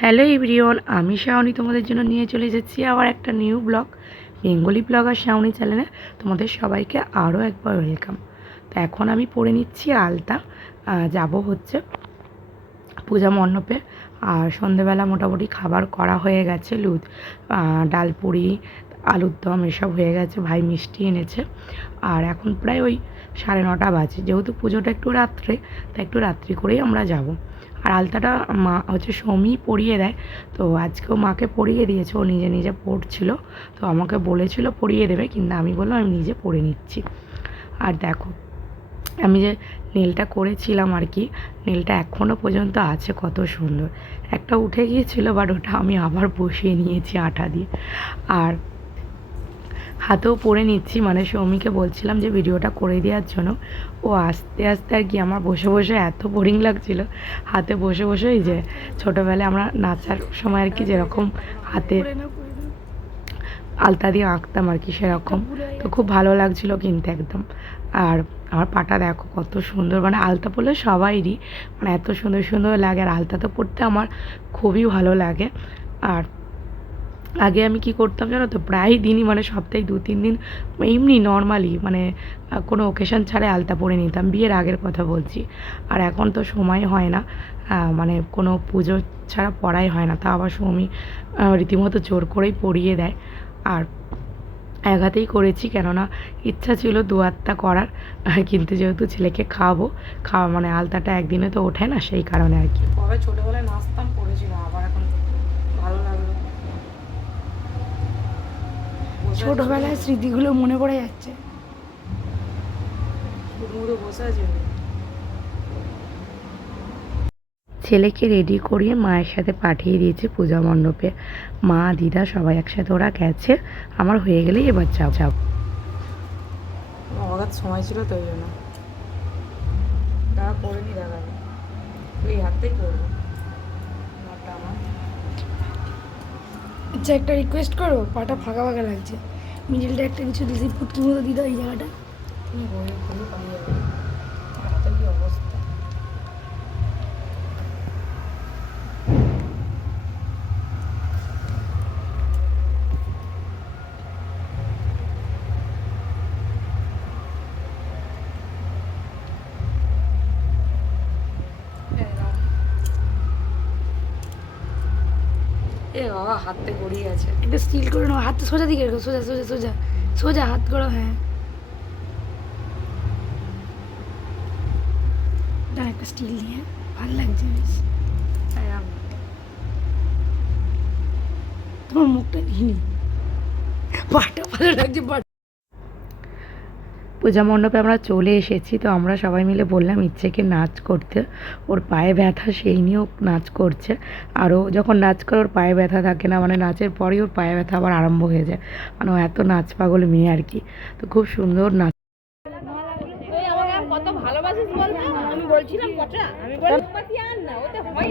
Hello everyone, আমি শাওনি তোমাদের জন্য নিয়ে চলে এসেছি আবার একটা new blog, Bengali blogger Shaoni চ্যানেলে তোমাদের সবাইকে আরও একবার ওয়েলকাম তো এখন আমি পরে নিচ্ছি আলতা যাব হচ্ছে পূজা মণ্ডপে। আর সন্ধেবেলা মোটামুটি খাবার করা হয়ে গেছে, লুদ ডাল পুরি, আলুর দম এসব হয়ে গেছে, ভাই মিষ্টি এনেছে। আর এখন প্রায় ওই সাড়ে নটা বাজে, যেহেতু পুজোটা একটু রাত্রে তা একটু রাত্রি করেই আমরা যাব। আর আলতাটা মা হচ্ছে সমী পরিয়ে দেয়। তো আজকেও মাকে পরিয়ে দিয়েছে, ও নিজে নিজে পড়ছিল। তো আমাকে বলেছিল পরিয়ে দেবে, কিন্তু আমি বললাম আমি নিজে পরে নিচ্ছি। আর দেখো, আমি যে নেলটা করেছিলাম আর কি, নেলটা এখনও পর্যন্ত আছে কত সুন্দর। একটা উঠে গিয়েছিল, বাট ওটা আমি আবার বসিয়ে নিয়েছি আঠা দিয়ে। আর হাতেও পরে নিচ্ছি। মানে সৌমিকে বলছিলাম যে ভিডিওটা করে দেওয়ার জন্য। ও আস্তে আস্তে আর কি আমার বসে বসে এত বোরিং লাগছিল। হাতে বসে বসে এই যে ছোটোবেলায় আমরা নাচার সময় আর কি যেরকম হাতে আলতা দিয়ে আঁকতাম আর কি সেরকম। তো খুব ভালো লাগছিল কিন্তু একদম। আর আমার পাটা দেখো কত সুন্দর। মানে আলতা পরলে সবাইরই মানে এত সুন্দর সুন্দর লাগে। আর আলতা তো পরতে আমার খুবই ভালো লাগে। আর আগে আমি কি করতাম জানো তো? প্রায় দিনই মানে সপ্তাহে দু তিন দিন এমনি নর্মালি মানে কোনো ওকেশন ছাড়াই আলতা পরে নিতাম। বিয়ের আগের কথা বলছি। আর এখন তো সময় হয় না। মানে কোনো পুজো ছাড়া পড়াই হয় না। তা আবার আহ, রীতিমতো জোর করেই পরিয়ে দেয়। আর এক হাতেই করেছি কেননা ইচ্ছা ছিল দু হাতটা করার। কিন্তু যেহেতু ছেলেকে খাওয়াবো খাওয়া মানে আলতাটা একদিনে তো ওঠে না সেই কারণে আর কি। ছোটবেলায় নাচতাম পড়েছিলাম আবার এখন ভালো লাগল ছোটবেলার স্মৃতিগুলো মনে পড়ে যাচ্ছে। ছেলেকে রেডি করিয়ে মায়ের সাথে পাঠিয়ে দিয়েছে পূজা মণ্ডপে। মা দিদা সবাই একসাথে ওরা গেছে। আমার হয়ে গেলেই এবার যাব যাব অগাধ সময় ছিল তো ওই জন্য। তারা করিনি ওই হাতেই করব নাটটা আমার আচ্ছা একটা রিকোয়েস্ট করো, পাটা ফাঁকা ফাঁকা লাগছে। মিডিলটা একটা কিছু দিদি ফুটকি মতো দিদা এই জায়গাটা তুমি বই খুলে পালিয়ে যাবে আমার হাতের কি অবস্থা এ বাবা হাতে গড়িয়ে আছে। একটা স্টিল করে নাও হাত সোজা দিকে রেখো সোজা সোজা সোজা। সোজা হাত গড়ো হ্যাঁ। না একটা স্টিল নিয়ে ভালো লাগছে বেশ। তোমার মুখটা নিয়ে পাটা ভালো লাগছে পাটা পূজা মণ্ডপে আমরা চলে এসেছি তো আমরা সবাই মিলে বললাম ইচ্ছেকে নাচ করতে। ওর পায়ে ব্যথা সেই নিয়েও নাচ করছে। আর ও যখন নাচ করে ওর পায়ে ব্যথা থাকে না মানে নাচের পরেই ওর পায়ে ব্যথা আবার আরম্ভ হয়ে যায়। মানে ও এত নাচ পাগল মেয়ে আর কি। তো খুব সুন্দর নাচ কত ভালোবাসিস বলতো? আমি বলছিলাম কটা? আমি আন না ওতে হয়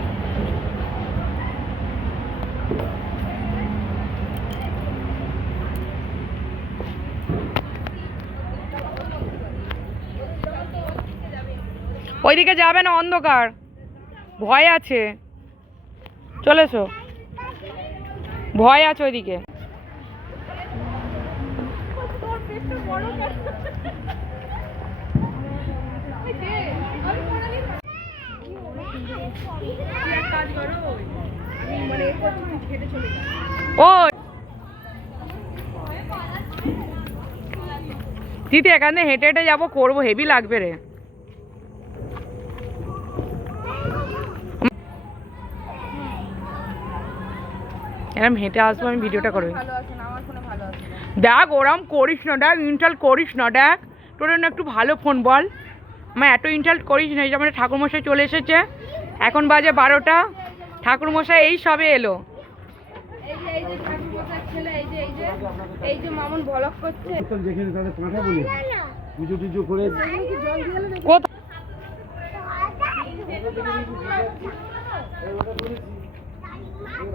ওইদিকে যাবে না অন্ধকার? ভয় আছে। চলে এসো। ভয় আছে ওইদিকে। ও দিদি, এখানে হেঁটে হেঁটে যাব, করব, হেভি লাগবে রে। এরম হেঁটে আসব আমি ভিডিওটা করব দেখ ওরম করিস না দেখ ইনস্টল করিস না দেখ। তোর জন্য একটু ভালো ফোন বল। আমার এত ইনসাল্ট করিস না এই যে আমাদের ঠাকুরমশাই চলে এসেছে। এখন বাজে বারোটা। ঠাকুরমশাই এই সবে এলো। এই যে এই যে ঠাকুরমশাই ছেলে এই যে এই যে এই যে মামুন ভলক করছে। যেখানে তাদের পাঠা বলি। পুজো টুজো করে কোথায়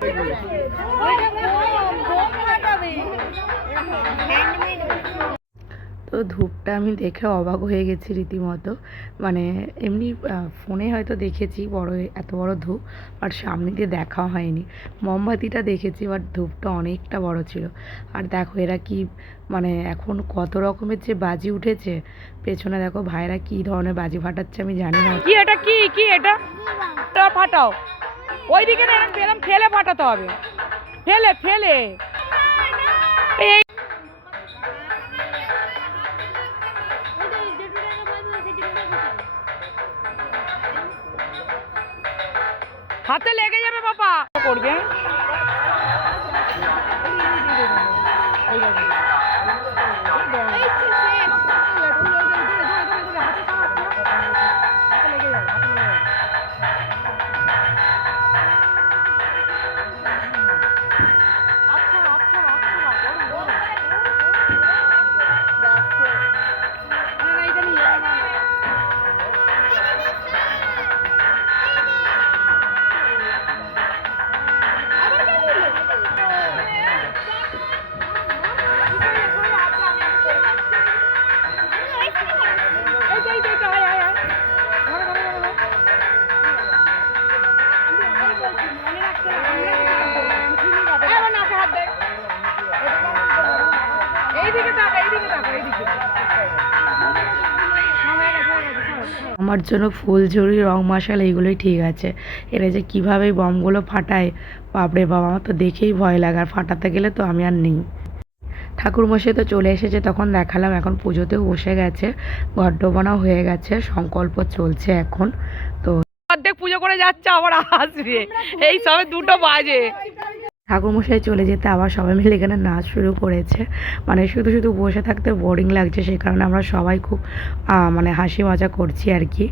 তো ধূপটা আমি দেখে অবাক হয়ে গেছি রীতিমতো। মানে এমনি ফোনে হয়তো দেখেছি বড় এত বড় ধূপ আর সামনে দিয়ে দেখা হয়নি। মোমবাতিটা দেখেছি বাট ধূপটা অনেকটা বড় ছিল। আর দেখো এরা কি মানে এখন কত রকমের যে বাজি উঠেছে। পেছনে দেখো ভাইরা কি ধরনের বাজি ফাটাচ্ছে আমি জানি না। কি এটা কি? কি এটা? এটা ফাটাও ওইদিকে না এরম এরম ফেলে পাঠাতে হবে। ফেলে ফেলে। এই হাতে লেগে যাবে বাবা। করবে? আমার জন্য ফুলঝুরি রং মশালা এইগুলোই ঠিক আছে। এরা যে কীভাবে এই বমগুলো ফাটায় বাপরে বাবা আমার তো দেখেই ভয় লাগে। আর ফাটাতে গেলে তো আমি আর নেই। ঠাকুরমশাই তো চলে এসেছে তখন দেখালাম এখন পুজোতেও বসে গেছে। ঘট্টবানাও হয়ে গেছে সংকল্প চলছে এখন। তো অর্ধেক পুজো করে যাচ্ছে আবার আসবে। এই সবে দুটো বাজে। ঠাকুরমশাই চলে যেতে আবার সবাই মিলে এখানে নাচ শুরু করেছে। মানে শুধু শুধু বসে থাকতে বোরিং লাগছে, সেই কারণে আমরা সবাই খুব মানে হাসি মজা করছি আর কি।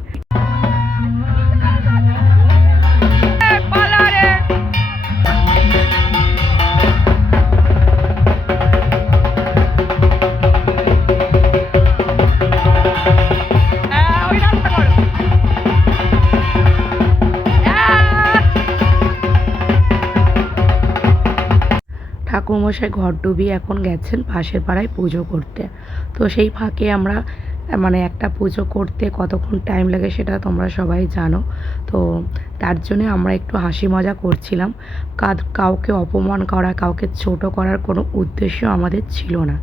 ঠাকুরমশাই ঘর ডুবিয়ে এখন গেছেন পাশের পাড়ায় পুজো করতে। তো সেই ফাঁকে আমরা মানে একটা পুজো করতে কতক্ষণ টাইম লাগে সেটা তোমরা সবাই জানো। তো তার জন্য আমরা একটু হাসি মজা করছিলাম। কাউকে অপমান করা, কাউকে ছোট করার কোনো উদ্দেশ্য আমাদের ছিল না।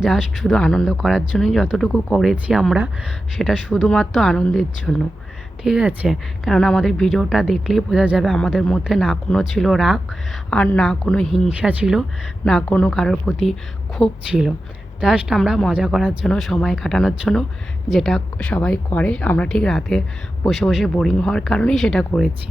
জাস্ট শুধু আনন্দ করার জন্যই যতটুকু করেছি আমরা, সেটা শুধুমাত্র আনন্দের জন্য। ঠিক আছে? কারণ আমাদের ভিডিওটা দেখলেই বোঝা যাবে আমাদের মধ্যে না কোনো ছিল রাগ আর না কোনো হিংসা ছিল, না কোনো কারোর প্রতি ক্ষোভ ছিল। জাস্ট আমরা মজা করার জন্য, সময় কাটানোর জন্য যেটা সবাই করে, আমরা ঠিক রাতে বসে বসে বোরিং হওয়ার কারণেই সেটা করেছি।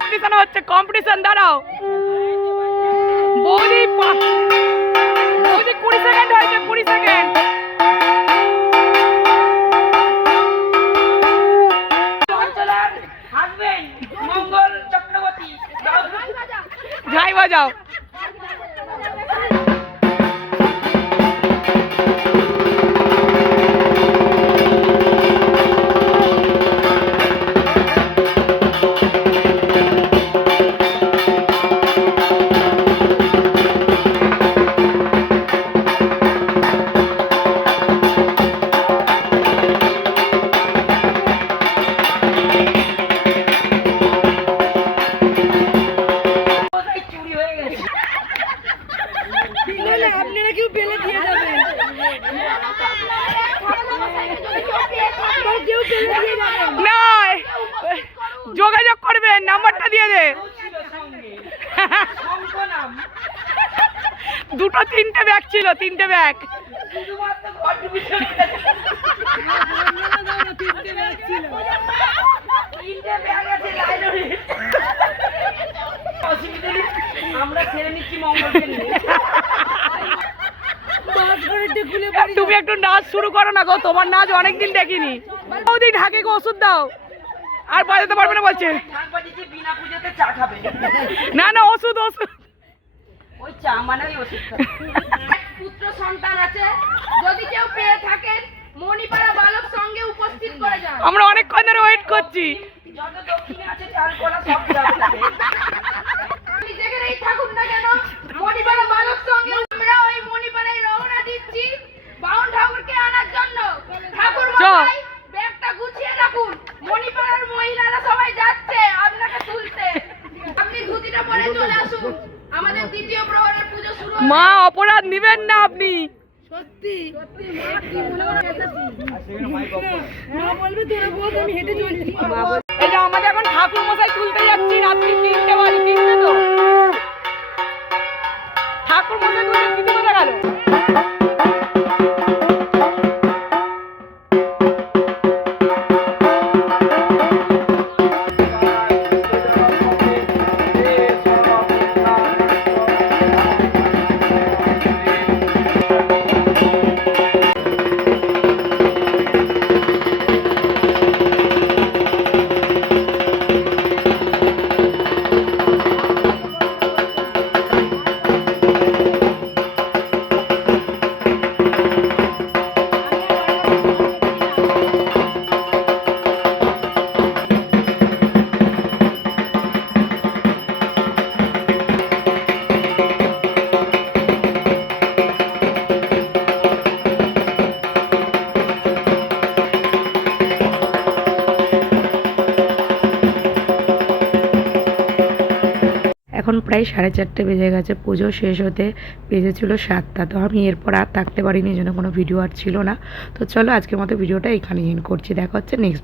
কম্পিটিশন হচ্ছে কম্পিটিশন দাঁড়াও। বৌদি বৌদি কুড়ি সেকেন্ড হয়েছে কুড়ি সেকেন্ড Chao. দে দুটো তিনটে ব্যাগ ছিল, তিনটে ব্যাগ তুমি একটু নাচ শুরু করো না গো, তোমার নাচ অনেকদিন দেখিনি। বৌদি, ঢাকে ওষুধ দাও। আর বাজাতে পারবে না বলছে। না না ওষুধ ওষুধ। ওই চা মানে ওই ওষুধ পুত্র সন্তান আছে যদি কেউ পেয়ে থাকেন মণিপাড়া বালক সঙ্গে উপস্থিত করে যান। আমরা অনেকক্ষণ ধরে ওয়েট করছি। যত দক্ষিণে আছে চাল কলা সব দেওয়া যেখানেই থাকুন না কেন মণিপাড়া বালক সঙ্গে আমরা ওই মণিপাড়ায় রওনা দিচ্ছি বাউন ঠাকুরকে আনার জন্য ঠাকুর চ। মশাই ব্যাগটা গুছিয়ে রাখুন মণিপাড়ার মহিলারা সবাই যাচ্ছে আপনাকে তুলতে আপনি ধুতিটা পরে চলে আসুন আমাদের দ্বিতীয় প্রহরের পুজো শুরু হবে। মা অপরাধ নিবেন না আপনি সত্যি মা কি মনে করে গেছেছি মা বলবে তোরা বল আমি হেঁটে চলি যে আমাদের এখন ঠাকুর মশাই তুলতে যাচ্ছি, রাত্রি তিনটে বাড়ি তিনটে তো। ঠাকুর মশাই তুলতে তিনটে বেজে গেল। প্রায় সাড়ে চারটে বেজে গেছে, পুজো শেষ হতে বেজেছিল সাতটা। তো আমি এরপর আর থাকতে পারিনি জন্য কোনো ভিডিও আর ছিল না। তো চলো আজকের মতো ভিডিওটা এখানে ইন করছি। দেখা হচ্ছে নেক্সট